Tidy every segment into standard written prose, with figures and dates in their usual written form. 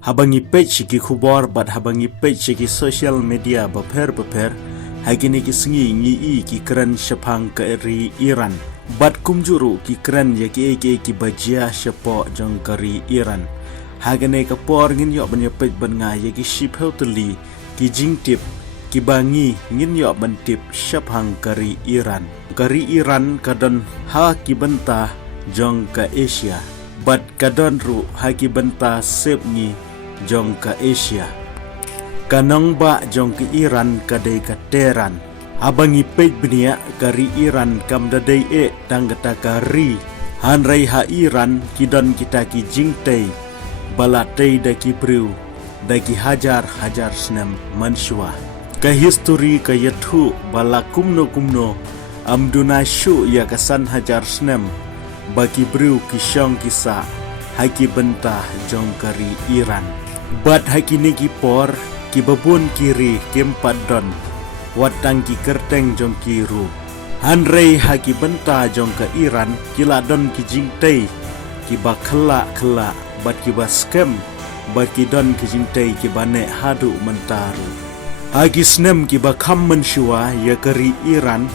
Habangi page ki khubor bat habangi page ki social media baper hagini ki sengi ngi ki keren shapang ka ri Iran bat kumjuru ki keren ya ki bajia shapo jong kari Iran hagane ka por ngin yo ban page ban nga ya ki ship heuteli ki jingtip ki bangi ngin yo ban tip shapang kari Iran kadon ha ki benta jong ka Asia bat kadon ru ha ki benta sep ngi jong ka Asia kanong ba jong ke Iran kadai ka Tehran abangi pej benia kari Iran kam dadai tanggata kari hanrai ha Iran kidon kita ki jingtei balatei da ki briu da ki hajar snem mansua ka history ka yathu bala kumno amduna shu ya kasan hajar snem baki briu ki syong kisa haki bentah jong kari Iran bat hakini ki por ki babun kiri kempat don watang ki kerteng jong kiru hanrei haki benta jong ke Iran kila don ki jingtei ki bakela bat ki baskem bat ki don ki jingtei ki bane hadu mentaru hagi snem ki bakam menshua ya kari Iran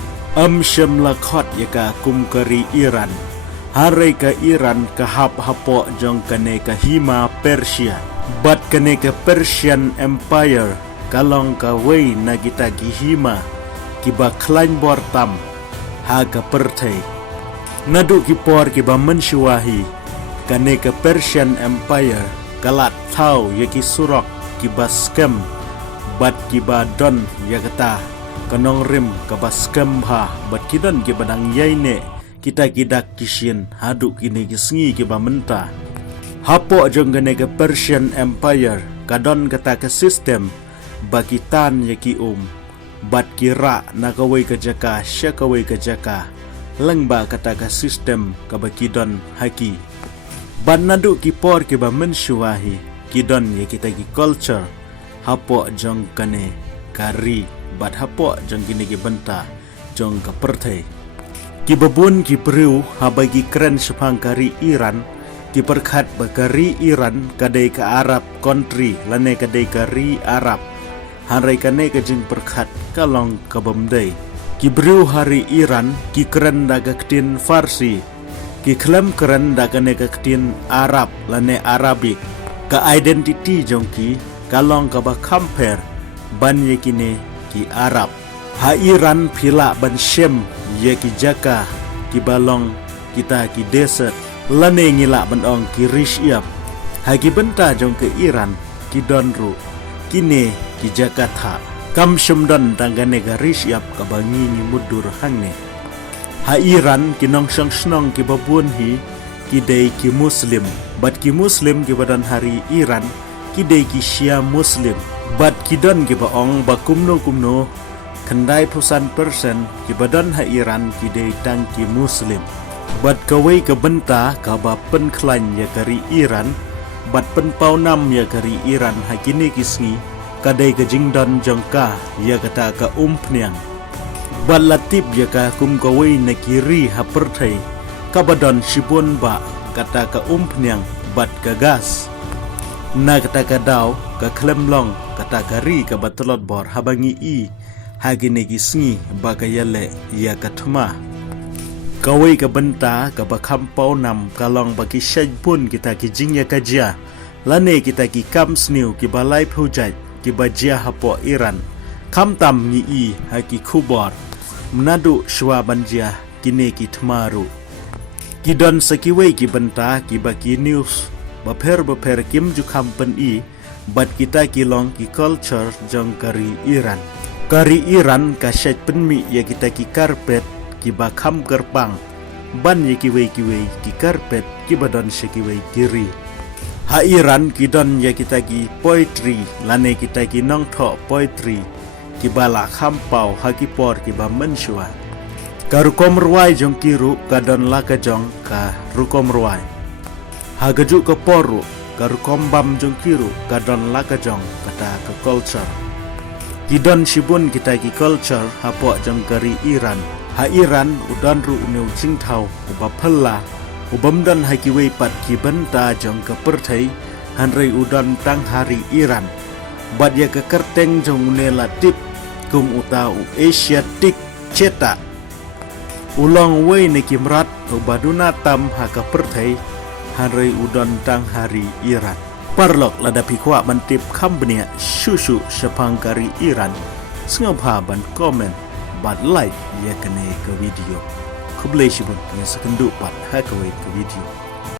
shem lakhot ya ka kum kari Iran harai ka Iran ka hapo jong kane ka hima Persia bat kane ka Persian Empire kalong ka wei na kita gihima kiba klain bortam ha ka pertai nadu ki por kiba mensyuahi kane ka Persian Empire kalat tau yaki surok kiba skem bat kiba don yakata kanong rim kiba skem ha bat kidon kiba dang yaine kita kidak kishin hadu kini kisngi kiba menta hapo jong kane ka Persian Empire kadon kata ka sistem bakitan yaki bat kira nakawai ka jaka syakawai ka jaka lengba kata ka sistem ka bakidon haki bat nadu ki por ki ba mensyuahi kidon yaki tagi culture hapo jong kane kari bat hapo jong kini ki benta jong ka pertai ki babun ki priu habagi keren sepang kari Iran ki perkhat bakari Iran kadai ke Arab country lane kadai kari Arab harai kane ke jing perkhat kalong ke bamdai ki briu hari Iran ki keren daga ketin Farsi ki klem keren daga ne ke ketin Arab lane Arabic ke identity jongki kalong ke ba compare ban yekine ki Arab ha Iran pila ban shem ye ki jaka ki balong kita ki desert lane ngila bandong ki rishiap hagi benta jong ke Iran ki donru kine ki Jakarta kam shumdon tanggane ga rishiap ka bangi ni mudur hangne ha Iran ki nong snong ki babun hi ki dei ki muslim bat ki muslim ki badan hari Iran ki dei ki Shia muslim bat ki don ki baong ba kumno kendai pusan persen ki badan ha Iran ki dei tang ki muslim bat kawai ke benta ka ba penklan ya kari Iran bat penpau nam ya kari Iran hakini kisngi kadai ke jingdon jongka ya kata ka umpniang bat latip ya ka kum kawai na kiri ha pertai ka badon shibun ba kata ka umpniang bat ka gas na kata ka daw ka klemlong kata kari ka batolot bor habangi i hagini kisngi ba ka yale ya katma kawai ka benta ka bakam pau nam kalong bagi syaj pun kita ki jingya kajia lane kita ki kam sniu ki balai phujaj ki bajia hapo Iran kam tam ngi i haki khubor menadu shwa banjia kine ki thmaru ki don sakiwai ki benta ki baki news baper kim ju kampen i bat kita ki long ki culture jong kari Iran ka syaj penmi ya kita ki karpet ki bakam gerbang ban ye kiwei ki karpet ki badon sekiwei kiri ha Iran ki don ya kita ki poetry lane kita ki nong tho poetry ki bala khampau ha ki por ki ba mensyua karukom ruai jong kiru kadon laka jong ka rukom ruai ha gaju ke poru karukom bam jong kiru kadon laka jong kata ke culture ki don shibun kita ki culture ha po jong kari Iran ha Iran udan ru neu jingthau uba phalla ubamdan hakiwei pat ki benta jong ka perthai hanrei udan tang hari Iran bat ya ke kerteng jong latip kum utau Asiatic ceta ulang wei ne kimrat baduna tam haka perthai hanrei udan tang hari Iran parlok lada pikwa bantip kambnia susu sepangkari Iran sengapa ban komen bat like ya kene ke video kublai sibun yang sekendu pat hakawai ke video